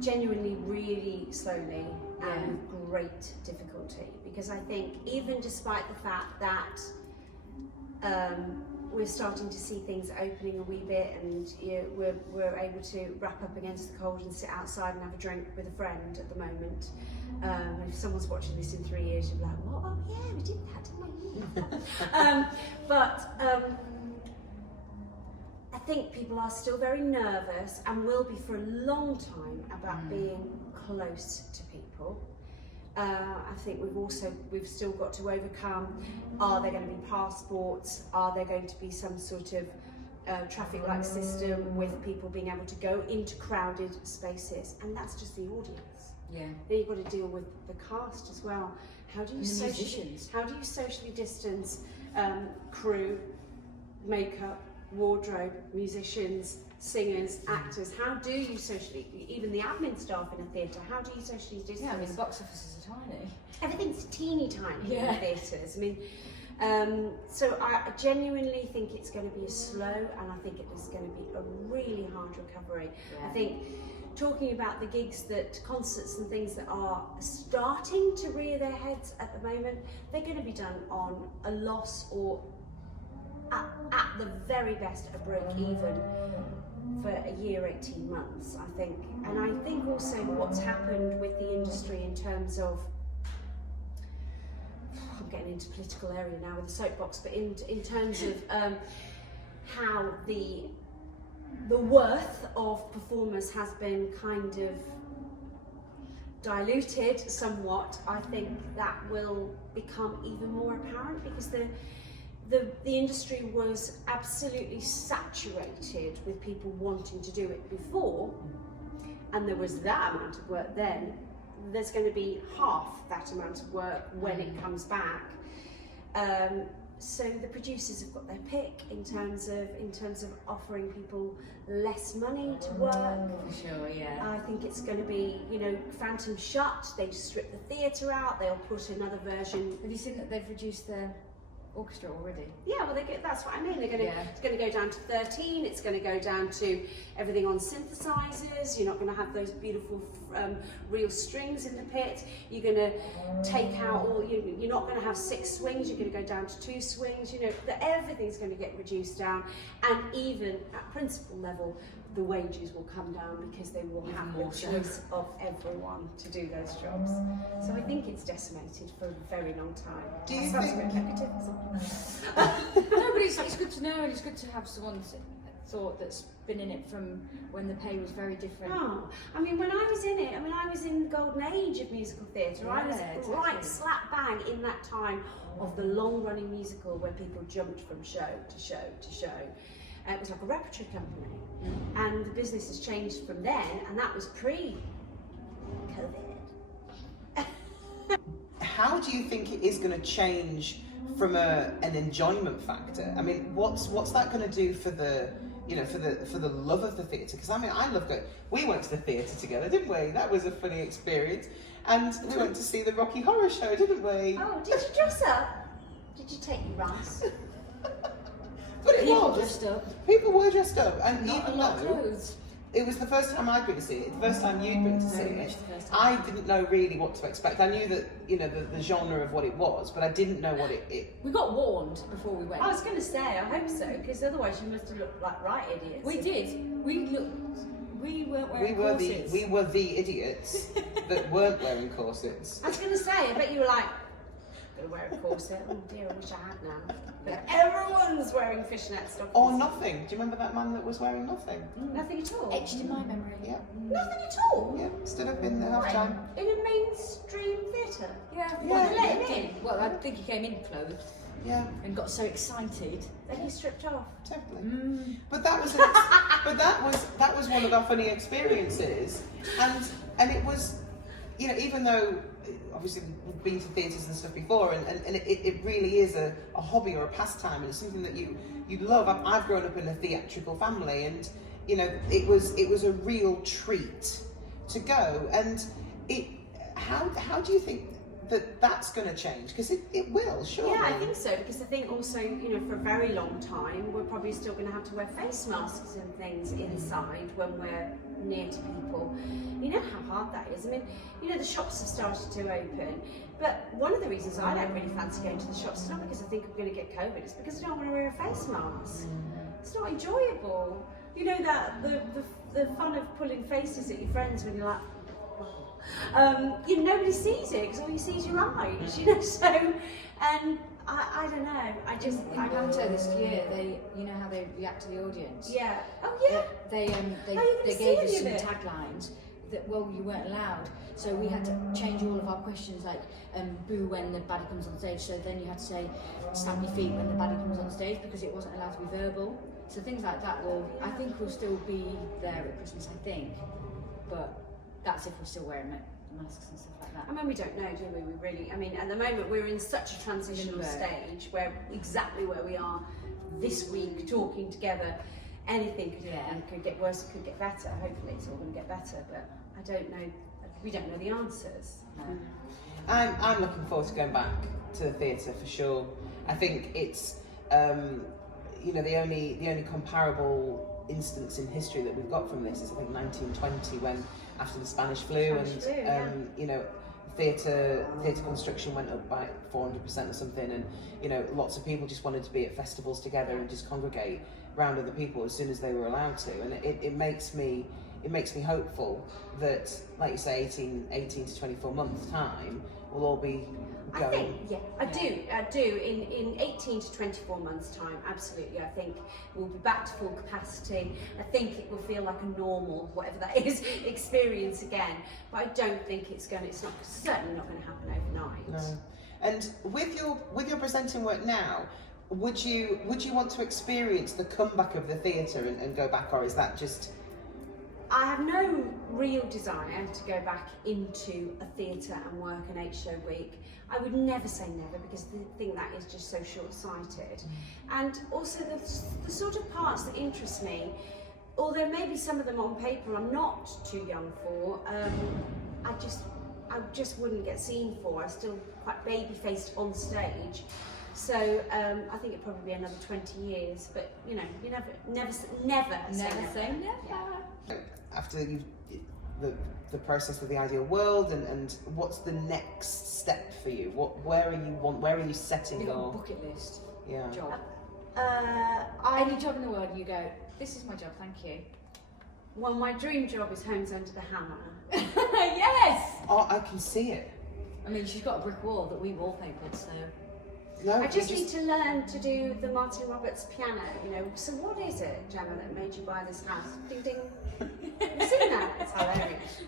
Genuinely, really slowly and with great difficulty, because I think even despite the fact that we're starting to see things opening a wee bit, and we're able to wrap up against the cold and sit outside and have a drink with a friend at the moment. If someone's watching this in 3 years, you'll be like, what? Oh yeah, we did that, didn't we? I think people are still very nervous, and will be for a long time, about being close to people. I think we've still got to overcome, are there going to be passports, are there going to be some sort of traffic light system with people being able to go into crowded spaces, and that's just the audience. Yeah. Then you've got to deal with the cast as well. How do you musicians. socially distance crew, makeup, wardrobe, musicians, singers, actors? How do you socially, even the admin staff in a theatre, how do you socially distance? Yeah, I mean, the box offices are tiny. Everything's teeny tiny in Yeah. theatres. I mean, so I genuinely think it's going to be a slow, and I think it is going to be a really hard recovery. Yeah. I think talking about the gigs, concerts and things that are starting to rear their heads at the moment, they're going to be done on a loss, or at the very best a break even for a year, 18 months, I think. And I think also what's happened with the industry in terms of, I'm getting into political area now with the soapbox, but in terms of how the worth of performers has been kind of diluted somewhat, I think that will become even more apparent, because the industry was absolutely saturated with people wanting to do it before, and there was that amount of work then. There's going to be half that amount of work when it comes back. So the producers have got their pick in terms of offering people less money to work. For sure, yeah. I think it's going to be, Phantom Shut. They strip the theatre out. They'll put another version. Have you seen that they've reduced their orchestra already? Yeah, well, that's what I mean. It's going to go down to 13. It's going to go down to everything on synthesizers. You're not going to have those beautiful real strings in the pit. You're going to take out you're not going to have 6 swings. You're going to go down to 2 swings. Everything's going to get reduced down, and even at principal level, the wages will come down, because they will have the choice of everyone to do those jobs. So I think it's decimated for a very long time. Do you That's think- a bit negative, isn't it? No, but it's good to know, and it's good to have someone thought that's been in it from when the pay was very different. Oh, I mean, when I was in it, I was in the golden age of musical theatre. I was Yeah, right exactly. slap bang in that time of the long-running musical where people jumped from show to show to show. It was like a repertory company, and the business has changed from then, and that was pre-COVID. How do you think it is going to change from an enjoyment factor? I mean, what's that going to do for the for the love of the theatre? Because I mean, I love going. We went to the theatre together, didn't we? That was a funny experience, and we went to see the Rocky Horror Show, didn't we? Oh, did you dress up? Did you take your rice? But it People was. dressed up. People were dressed up, and Not a even lot of though clothes. it was the first time I'd been to see it, the first time you'd been to see Very much it, the first time. I didn't know really what to expect. I knew that the genre of what it was, but I didn't know what it. We got warned before we went. I was going to say, I hope so, because otherwise you must have looked like right idiots. We did. We weren't wearing corsets. We were the idiots that weren't wearing corsets. I was going to say, I bet you were like, I'm going to wear a corset. Oh dear, I wish I had now. But everyone's wearing fishnet stockings. Or nothing. Do you remember that man that was wearing nothing? Nothing at all. Etched in my memory. Yeah. Nothing at all. Yeah. Stood up in the half time. In a mainstream theatre. Yeah. Yeah. They let him in. Well, I think he came in clothed Yeah. and got so excited. Then he stripped off. Totally. But that was that was one of our funny experiences, and it was, even though obviously we've been to theatres and stuff before, and it really is a hobby or a pastime, and it's something that you love. I've grown up in a theatrical family, and it was a real treat to go. And how do you think that's going to change? Because it will, surely. Yeah, I think so, because I think also, you know, for a very long time, we're probably still going to have to wear face masks and things inside when we're near to people. You know how hard that is. I mean, you know, the shops have started to open, but one of the reasons I don't really fancy going to the shops is not because I think I'm going to get COVID, it's because I don't want to wear a face mask. It's not enjoyable. You know, that the fun of pulling faces at your friends when you're like, you know, nobody sees it because all you see is your eyes, you know, so, and I don't know, I haven't said this to you, you know how they react to the audience? Yeah. Oh yeah. They gave us some taglines that, well, you weren't allowed, so we had to change all of our questions, like boo when the baddie comes on stage, so then you had to say stamp your feet when the baddie comes on stage because it wasn't allowed to be verbal. So things like that I think will still be there at Christmas, I think, but that's if we're still wearing masks and stuff like that. I mean, we don't know, do we? We really, I mean, at the moment we're in such a transitional stage where exactly where we are this week talking together, anything could get worse, it could get better. Hopefully it's all going to get better, but I don't know, we don't know the answers. No. I'm looking forward to going back to the theatre for sure. I think it's, you know, the only comparable instance in history that we've got from this is I think 1920 when after the Spanish flu you know, theatre construction went up by 400% or something, and you know, lots of people just wanted to be at festivals together and just congregate around other people as soon as they were allowed to, and it makes me hopeful that, like you say, 18 to 24 months time we'll all be going. I think, I do. In 18 to 24 months' time, absolutely. I think we'll be back to full capacity. I think it will feel like a normal, whatever that is, experience again. But I don't think it's certainly not going to happen overnight. No. And with your presenting work now, would you want to experience the comeback of the theatre and go back, or is that just? I have no real desire to go back into a theatre and work an 8-show week. I would never say never, because I think that is just so short-sighted. And also the sort of parts that interest me, although maybe some of them on paper I'm not too young for, I just wouldn't get seen for. I'm still quite baby-faced on stage. So I think it'd probably be another 20 years, but you know, you never say never. Yeah. After the process of the ideal world, and what's the next step for you? Where are you setting You've got your a bucket list? Yeah. Job. Any job in the world, you go, this is my job, thank you. Well, my dream job is Homes Under the Hammer. Yes! Oh, I can see it. I mean, she's got a brick wall that we wallpapered, so. No, I just need to learn to do the Martin Roberts piano, you know. So what is it, Gemma, that made you buy this house? Ding ding. Have you seen that? It's hilarious.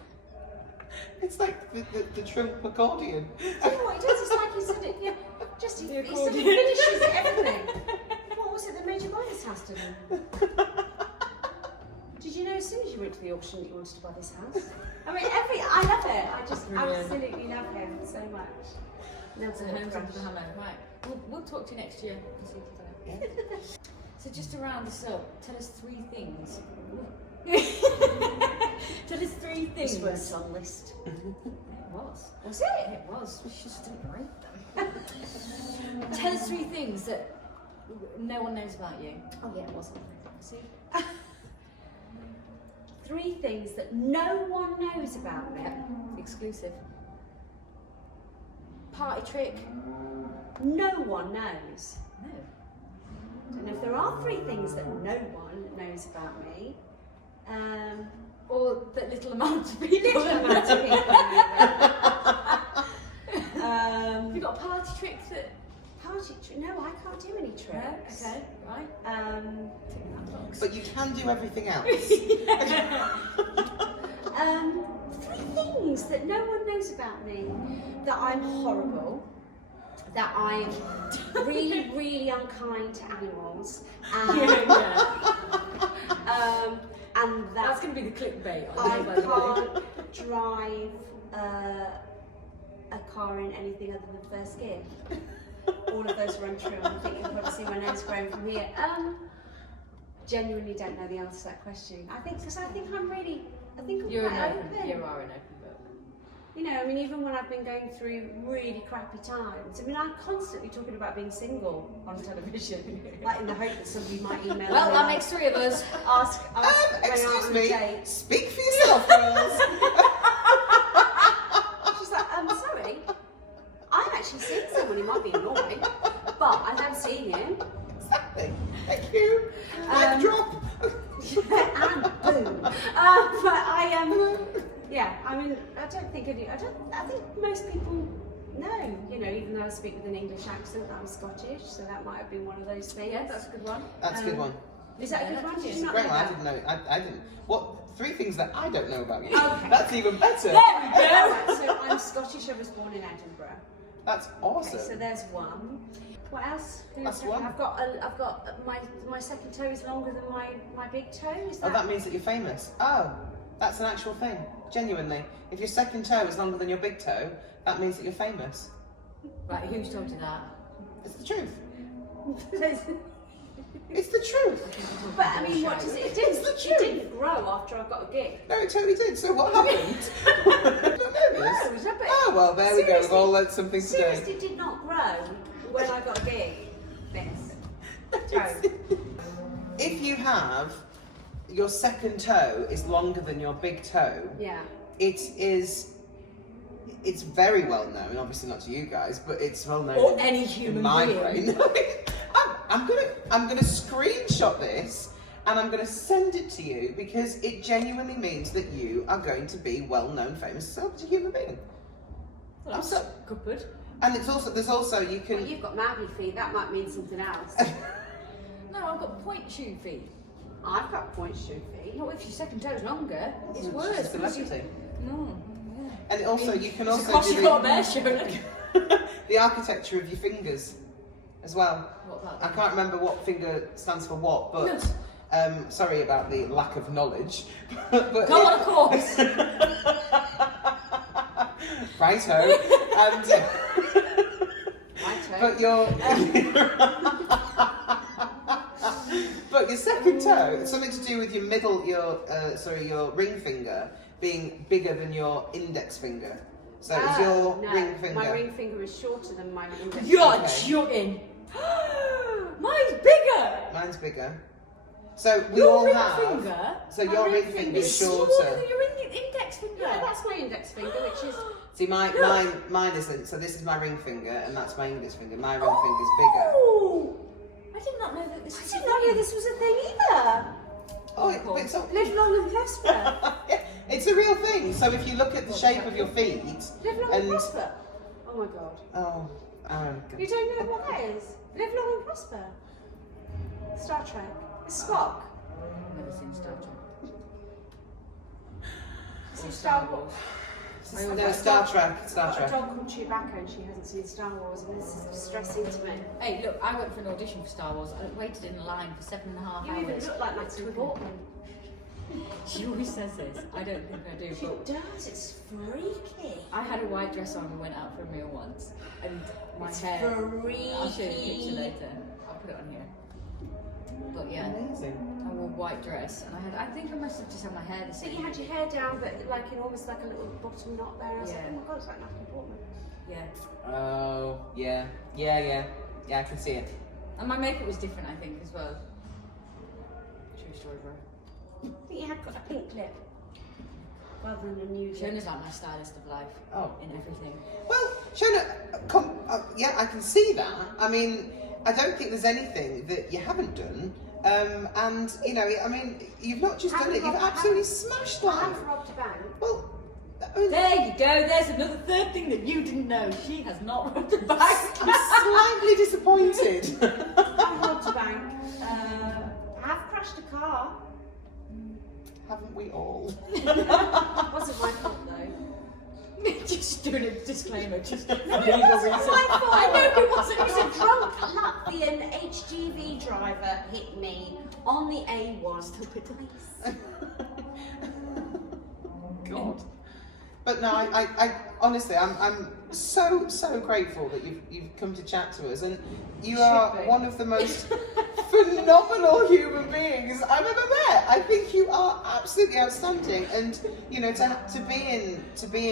It's like the Trump accordion. Do you know what he does? It's like he said it, yeah, just he sort of accordion. finishes everything. What was it that made you buy this house, Dylan? Did you know as soon as you went to the auction that you wanted to buy this house? I mean, I love it. I just absolutely love him so much. So Homes Under the Hammer, right. We'll talk to you next year. Yeah. So just to round this up, tell us 3 things. Tell us 3 things. This was on list. It was. Was it? It was. We just didn't write them. Tell us 3 things that no one knows about you. Oh yeah, it was on See? 3 things that no one knows about me. Exclusive. Party trick. No one knows. No. And if there are 3 things that no one knows about me, Or that little amount of people. little amount of people. Have you got a party trick that? Party trick? No, I can't do any tricks. Okay, right. But you can do everything else. 3 things that no one knows about me. That I'm horrible. That I'm really, really unkind to animals. And That's going to be the clickbait. I can't drive a car in anything other than first gear. All of those are untrue. I think you can probably see my nose growing from here. Genuinely don't know the answer to that question. I think I'm really. I think I'm You're quite open. You are an open book. You know, I mean, even when I've been going through really crappy times, I mean, I'm constantly talking about being single on television, like in the hope that somebody might email me. Well, that makes 3 of us. Ask when I'm Excuse on a me, date. speak for yourself, girls. She's like, sorry, I'm actually seeing someone who might be annoying, but I have seen him. Exactly. Thank you. Mic drop. And boom. But yeah, I mean, I think most people know, you know, even though I speak with an English accent, I'm Scottish, so that might have been one of those things. Yeah, that's a good one. That's a good one. Is that a good one? Did It's you a not great know one. I that? didn't know. I didn't. What 3 things that I don't know about you? Okay. That's even better. There we go. Alright, so I'm Scottish, I was born in Edinburgh. That's awesome. Okay, so there's one. What else? That's one. I've got my second toe is longer than my big toe. Is Oh, that means that you're famous. Oh, that's an actual thing. Genuinely. If your second toe is longer than your big toe, that means that you're famous. Right, who's told you that? It's the truth. It's- It's the truth. But I mean, what does it do? It's the It truth. didn't grow after I got a gig. No, it totally did. So what happened? I don't know this. No, it's a bit- Oh, well, there we go. We've Seriously- all learned something today. Seriously, did not grow when I got a gig. This toe. If you have your second toe is longer than your big toe, Yeah. it's very well known, obviously not to you guys, but it's well known Or in, any human in my being. brain. I'm gonna screenshot this and I'm gonna send it to you because it genuinely means that you are going to be well-known, famous celebrity human being. Well, I'm that's so- good. And there's also you Well, can. you've got mouthy feet. That might mean something else. No, I've got point shoe feet. I've got point shoe feet. Not if your second toe's longer. It's She's worse. a because you- celebrity. No. Yeah. And also you can It's also a cost do you got there, Shona. the architecture of your fingers as well. What about I that? can't remember what finger stands for what, but sorry about the lack of knowledge. but Go on a course. Righto. And but your but your second toe, it's something to do with your middle, your ring finger being bigger than your index finger. So it's your no, ring finger. My ring finger is shorter than my index You're Okay. joking. Mine's bigger. Mine's bigger. So we Your all ring have. finger. So My your ring ring finger finger is is Smaller shorter. than your index finger. Yeah, that's my index finger, which is. See, mine isn't. So this is my ring finger, and that's my index finger. My ring finger's bigger. Oh, I did not know that this I was didn't know this was a thing either. Oh, it's a, Live long and prosper. yeah, it's a real thing. So if you look at the shape of your feet, Live long and and prosper. Oh my god. oh, You don't know what that is? Live long and prosper. Star Trek. It's Spock. Never seen Star Trek. Is Or it Star Wars? no, Star Trek. I've Star got a Trek. dog called Chewbacca and she hasn't seen Star Wars and this is distressing to me. Hey, look, I went for an audition for Star Wars. I waited in line for 7.5 You even hours. look like Natalie Portman. She always says this. I don't think I do. She But does, it's freaky. I had a white dress on and went out for a meal once, and my It's hair. freaky. I'll show you a picture later. I'll put it on here. But yeah, Amazing. I wore a white dress, and I think I must have just had my hair the So same. you had your hair down, but like in almost like a little bottom knot there. I was like, Yeah. oh my god, it's like Natalie Portman. Yeah, Oh, yeah. Yeah, I can see it. and my makeup was different, I think, as well. True story, bro. I think you had got a pink lip rather than a nude lip. Shona's like my stylist of life. Oh. In everything. Well, Shona, yeah, I can see that. I mean, I don't think there's anything that you haven't done. And, you know, I mean, you've not just done it, you've absolutely smashed I life. haven't robbed a bank. Well, I mean, There you go. There's another third thing that you didn't know. She has not robbed a bank. I'm slightly disappointed. I robbed a bank. I have crashed a car. Haven't we all? It wasn't my fault though. Just doing a disclaimer. Just No, it wasn't my fault. I know it wasn't. It was a drunk Latvian HGV driver hit me on the A1 twice. God. But no, I honestly, I'm so grateful that you've come to chat to us, and you are be. one of the most phenomenal human beings I've ever met. I think you are absolutely outstanding, and you know, to be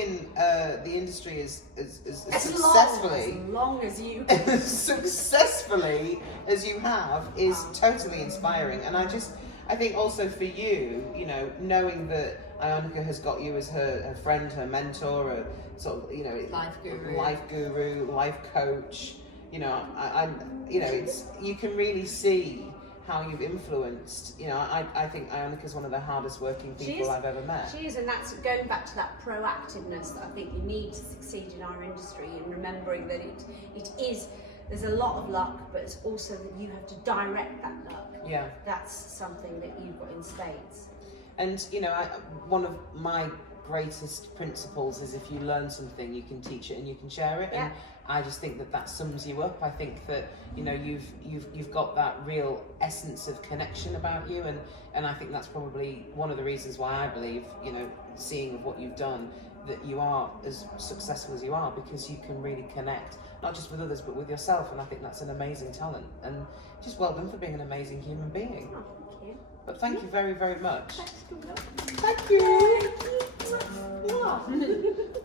in the industry as successfully, as long as you successfully as you have is totally inspiring. And I think also for you, you know, knowing that Ionica has got you as her friend, her mentor, a sort of, you know, life guru, life coach. You know, you know, it's, you can really see how you've influenced. You know, I think Ionica's one of the hardest working people I've ever met. She is, and that's going back to that proactiveness that I think you need to succeed in our industry, and remembering that it is, there's a lot of luck, but it's also that you have to direct that luck. Yeah. That's something that you've got in spades. And you know, one of my greatest principles is if you learn something, you can teach it and you can share it. Yeah. And I just think that sums you up. I think that, you know, you've got that real essence of connection about you, and I think that's probably one of the reasons why I believe, you know, seeing what you've done, that you are as successful as you are, because you can really connect not just with others but with yourself. And I think that's an amazing talent, and just well done for being an amazing human being. Oh, thank you. But thank you very, very much. Thanks, good luck. Thank you. Thank you.